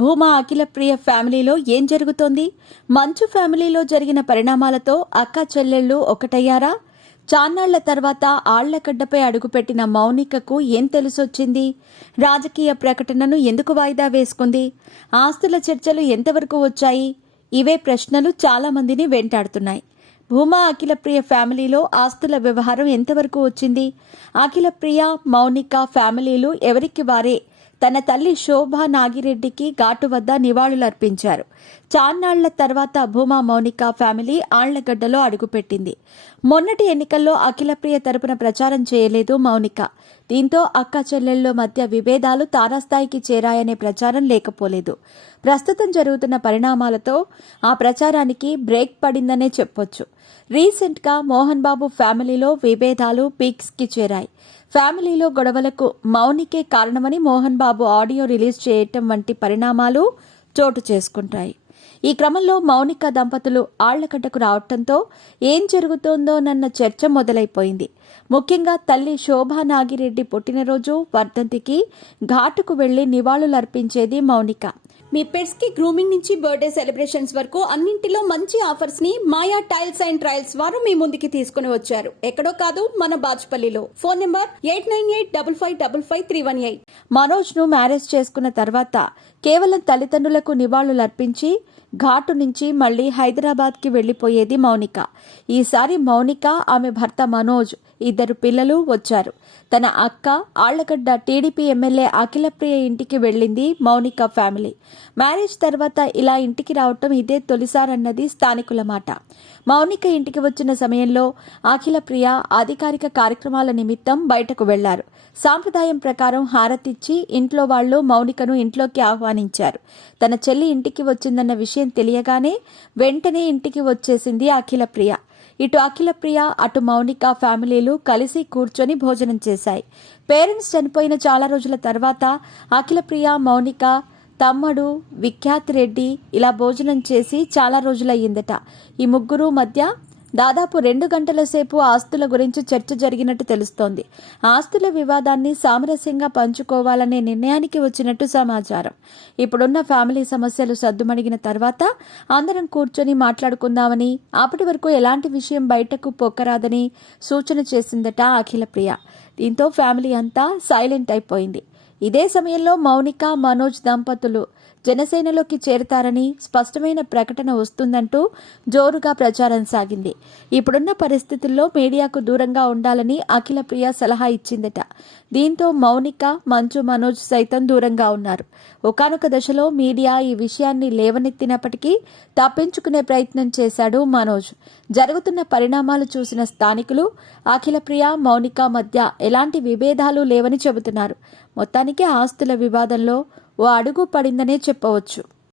భూమా అఖిలప్రియ ఫ్యామిలీలో ఏం జరుగుతోంది? మంచు ఫ్యామిలీలో జరిగిన పరిణామాలతో అక్క చెల్లెళ్ళు ఒకటయ్యారా? చాన్నాళ్ల తర్వాత ఆళ్లగడ్డపై అడుగుపెట్టిన మౌనికకు ఏం తెలిసొచ్చింది? రాజకీయ ప్రకటనను ఎందుకు వాయిదా వేసుకుంది? ఆస్తుల చర్చలు ఎంతవరకు వచ్చాయి? ఇవే ప్రశ్నలు చాలా మందిని వెంటాడుతున్నాయి. భూమా అఖిలప్రియ ఫ్యామిలీలో ఆస్తుల వ్యవహారం ఎంతవరకు వచ్చింది? అఖిలప్రియ, మౌనిక ఫ్యామిలీలు ఎవరికి వారే తన తల్లి శోభా నాగిరెడ్డికి ఘాటు వద్ద నివాళులర్పించారు. చాన్నాళ్ల తర్వాత భూమా మౌనిక ఫ్యామిలీ ఆళ్లగడ్డలో అడుగుపెట్టింది. మొన్నటి ఎన్నికల్లో అఖిలప్రియ తరపున ప్రచారం చేయలేదు మౌనిక. దీంతో అక్క చెల్లెళ్ళ మధ్య విభేదాలు తారాస్థాయికి చేరాయనే ప్రచారం లేకపోలేదు. ప్రస్తుతం జరుగుతున్న పరిణామాలతో ఆ ప్రచారానికి బ్రేక్ పడిందనే చెప్పొచ్చు. రీసెంట్గా మోహన్ బాబు ఫ్యామిలీలో విభేదాలు పీక్స్కి చేరాయి. ఫ్యామిలీలో గొడవలకు మౌనికే కారణమని మోహన్ బాబు ఆడియో రిలీజ్ చేయటం వంటి పరిణామాలు చోటు చేసుకుంటాయి. ఈ క్రమంలో మౌనిక దంపతులు ఆళ్లగడ్డకు రావటంతో ఏం జరుగుతోందోనన్న చర్చ మొదలైపోయింది. ముఖ్యంగా తల్లి శోభా నాగిరెడ్డి పుట్టినరోజు, వర్ధంతికి ఘాటుకు వెళ్లి నివాళులర్పించేది మౌనిక. మీ పెట్స్ కి గ్రూమింగ్ నుంచి బర్త్డే సెలబ్రేషన్స్ వరకు అన్నింటిలో మంచి ఆఫర్స్ ని మాయా టైల్స్ అండ్ ట్రయల్స్ వారు మీ ముందుకి తీసుకుని వచ్చారు. ఎక్కడో కాదు, మన బాజ్పల్లిలో. Phone number 8985555318. మనోజ్ ను మ్యారేజ్ చేసుకున్న తర్వాత కేవలం తల్లిదండ్రులకు నివాళులర్పించి ఘాటు నుంచి మళ్లీ హైదరాబాద్ కి వెళ్లిపోయేది మౌనిక. ఈసారి మౌనిక, ఆమె భర్త మనోజ్, ఇద్దరు పిల్లలు వచ్చారు. తన అక్క ఆళ్లగడ్డ టీడీపీ ఎమ్మెల్యే అఖిలప్రియ ఇంటికి వెళ్ళింది మౌనిక ఫ్యామిలీ. మ్యారేజ్ తర్వాత ఇలా ఇంటికి రావటం ఇదే తొలిసారన్నది స్థానికుల మాట. మౌనిక ఇంటికి వచ్చిన సమయంలో అఖిలప్రియ అధికారిక కార్యక్రమాల నిమిత్తం బయటకు వెళ్లారు. సాంప్రదాయం ప్రకారం హారతిచ్చి ఇంట్లో వాళ్లు మౌనికను ఇంట్లోకి ఆహ్వానించారు. తన చెల్లి ఇంటికి వచ్చిందన్న విషయం తెలియగానే వెంటనే ఇంటికి వచ్చేసింది అఖిలప్రియ. ఇటు అఖిలప్రియ, అటు మౌనిక ఫ్యామిలీలు కలిసి కూర్చొని భోజనం చేశాయి. పేరెంట్స్ చనిపోయిన చాలా రోజుల తర్వాత అఖిలప్రియ, మౌనిక, తమ్ముడు విఖ్యాత్ రెడ్డి ఇలా భోజనం చేసి చాలా రోజులయ్యిందట. ఈ ముగ్గురు మధ్య దాదాపు 2 గంటల సేపు ఆస్తుల గురించి చర్చ జరిగినట్టు తెలుస్తోంది. ఆస్తుల వివాదాన్ని సామరస్యంగా పంచుకోవాలనే నిర్ణయానికి వచ్చినట్టు సమాచారం. ఇప్పుడున్న ఫ్యామిలీ సమస్యలు సద్దుమణిగిన తర్వాత అందరం కూర్చొని మాట్లాడుకుందామని, అప్పటి వరకు ఎలాంటి విషయం బయటకు పొక్కరాదని సూచన చేసిందట అఖిలప్రియ. దీంతో ఫ్యామిలీ అంతా సైలెంట్ అయిపోయింది. ఇదే సమయంలో మౌనిక, మనోజ్ దంపతులు జనసేనలోకి చేరతారని స్పష్టమైన ప్రకటన వస్తుందంటూ జోరుగా ప్రచారం సాగింది. ఇప్పుడున్న పరిస్థితుల్లో మీడియాకు దూరంగా ఉండాలని అఖిలప్రియ సలహా ఇచ్చిందట. దీంతో మౌనిక, మంచు, మనోజ్ సైతం దూరంగా ఉన్నారు. ఒకానొక దశలో మీడియా ఈ విషయాన్ని లేవనెత్తినప్పటికీ తప్పించుకునే ప్రయత్నం చేశాడు మనోజ్. జరుగుతున్న పరిణామాలు చూసిన స్థానికులు అఖిలప్రియ, మౌనిక మధ్య ఎలాంటి విభేదాలు లేవని చెబుతున్నారు. మొత్తానికి ఆస్తుల వివాదంలో ఓ అడుగు పడిందనే చెప్పవచ్చు.